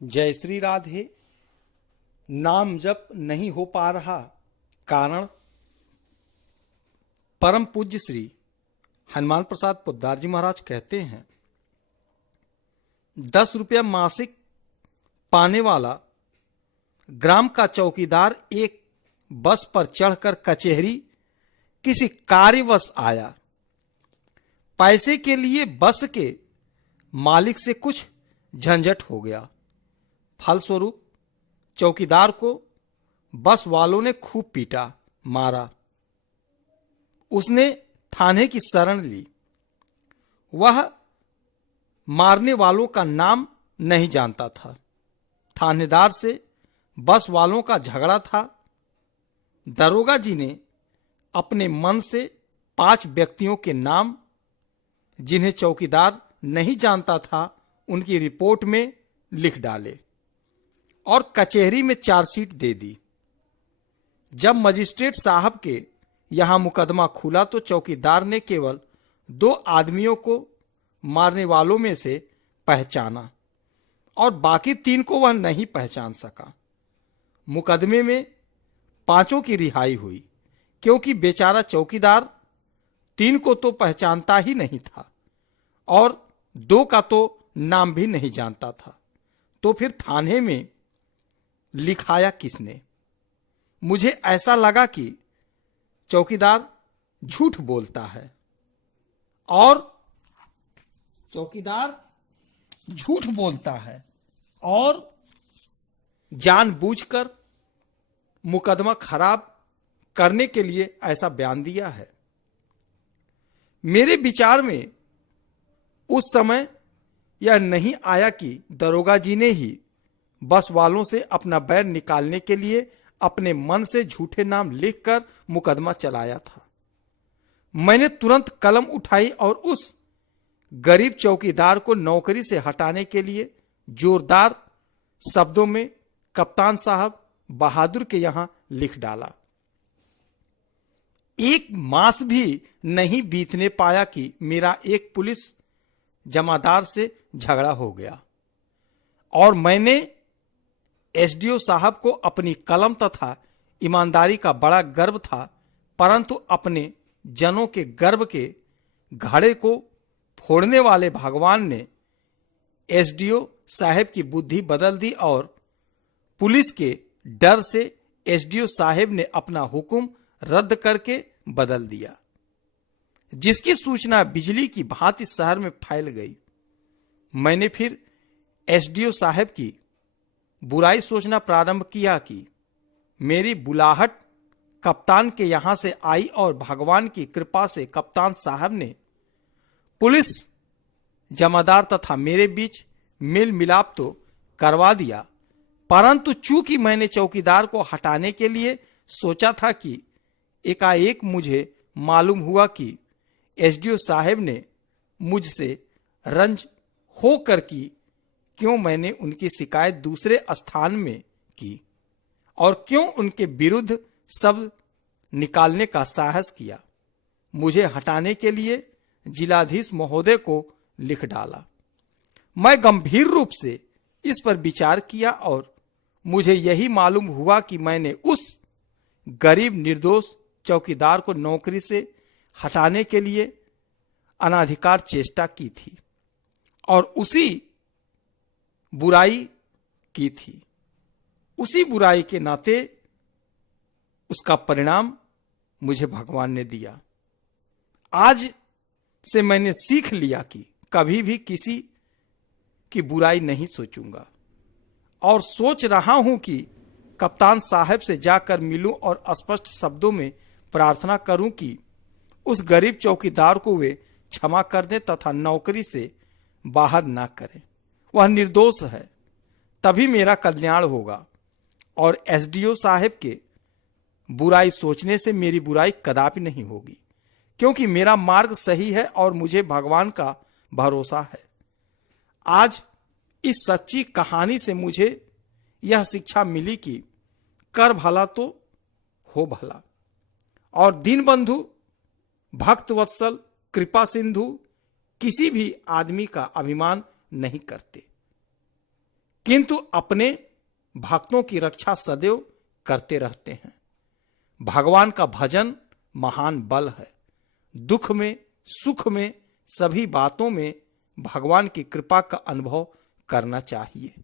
जय श्री राधे। नाम जप नहीं हो पा रहा, कारण परम पूज्य श्री हनुमान प्रसाद पोद्दार जी महाराज कहते हैं, 10 रुपया मासिक पाने वाला ग्राम का चौकीदार एक बस पर चढ़कर कचहरी किसी कार्यवश आया। पैसे के लिए बस के मालिक से कुछ झंझट हो गया। फलस्वरूप चौकीदार को बस वालों ने खूब पीटा, मारा। उसने थाने की शरण ली। वह मारने वालों का नाम नहीं जानता था। थानेदार से बस वालों का झगड़ा था। दरोगा जी ने अपने मन से 5 व्यक्तियों के नाम, जिन्हें चौकीदार नहीं जानता था, उनकी रिपोर्ट में लिख डाले और कचहरी में चार्जशीट दे दी। जब मजिस्ट्रेट साहब के यहां मुकदमा खुला तो चौकीदार ने केवल 2 आदमियों को मारने वालों में से पहचाना और बाकी 3 को वह नहीं पहचान सका। मुकदमे में 5 की रिहाई हुई, क्योंकि बेचारा चौकीदार 3 को तो पहचानता ही नहीं था और 2 का तो नाम भी नहीं जानता था। तो फिर थाने में लिखाया किसने? मुझे ऐसा लगा कि चौकीदार झूठ बोलता है और जानबूझकर मुकदमा खराब करने के लिए ऐसा बयान दिया है। मेरे विचार में उस समय यह नहीं आया कि दरोगा जी ने ही बस वालों से अपना बैर निकालने के लिए अपने मन से झूठे नाम लिखकर मुकदमा चलाया था। मैंने तुरंत कलम उठाई और उस गरीब चौकीदार को नौकरी से हटाने के लिए जोरदार शब्दों में कप्तान साहब बहादुर के यहां लिख डाला। 1 मास भी नहीं बीतने पाया कि मेरा एक पुलिस जमादार से झगड़ा हो गया और मैंने एसडीओ साहब को अपनी कलम तथा ईमानदारी का बड़ा गर्व था, परंतु अपने जनों के गर्व के घड़े को फोड़ने वाले भगवान ने एसडीओ साहब की बुद्धि बदल दी और पुलिस के डर से एसडीओ साहब ने अपना हुक्म रद्द करके बदल दिया, जिसकी सूचना बिजली की भांति शहर में फैल गई। मैंने फिर एसडीओ साहब की बुराई सोचना प्रारंभ किया कि मेरी बुलाहट कप्तान के यहां से आई और भगवान की कृपा से कप्तान साहब ने पुलिस जमादार तथा मेरे बीच मेल मिलाप तो करवा दिया, परंतु चूंकि मैंने चौकीदार को हटाने के लिए सोचा था कि एकाएक मुझे मालूम हुआ कि एसडीओ साहब ने मुझसे रंज होकर की, क्यों मैंने उनकी शिकायत दूसरे स्थान में की और क्यों उनके विरुद्ध शब्द निकालने का साहस किया। मुझे हटाने के लिए जिलाधीश महोदय को लिख डाला। मैं गंभीर रूप से इस पर विचार किया और मुझे यही मालूम हुआ कि मैंने उस गरीब निर्दोष चौकीदार को नौकरी से हटाने के लिए अनाधिकार चेष्टा की थी और उसी बुराई की थी। उसी बुराई के नाते उसका परिणाम मुझे भगवान ने दिया। आज से मैंने सीख लिया कि कभी भी किसी की बुराई नहीं सोचूंगा और सोच रहा हूं कि कप्तान साहब से जाकर मिलूं और स्पष्ट शब्दों में प्रार्थना करूं कि उस गरीब चौकीदार को वे क्षमा कर दें तथा नौकरी से बाहर ना करें। वह निर्दोष है, तभी मेरा कल्याण होगा और एसडीओ साहब के बुराई सोचने से मेरी बुराई कदापि नहीं होगी, क्योंकि मेरा मार्ग सही है और मुझे भगवान का भरोसा है। आज इस सच्ची कहानी से मुझे यह शिक्षा मिली कि कर भला तो हो भला और दीनबंधु, भक्त वत्सल, कृपा सिंधु किसी भी आदमी का अभिमान नहीं करते। किंतु अपने भक्तों की रक्षा सदैव करते रहते हैं। भगवान का भजन महान बल है। दुख में, सुख में, सभी बातों में भगवान की कृपा का अनुभव करना चाहिए।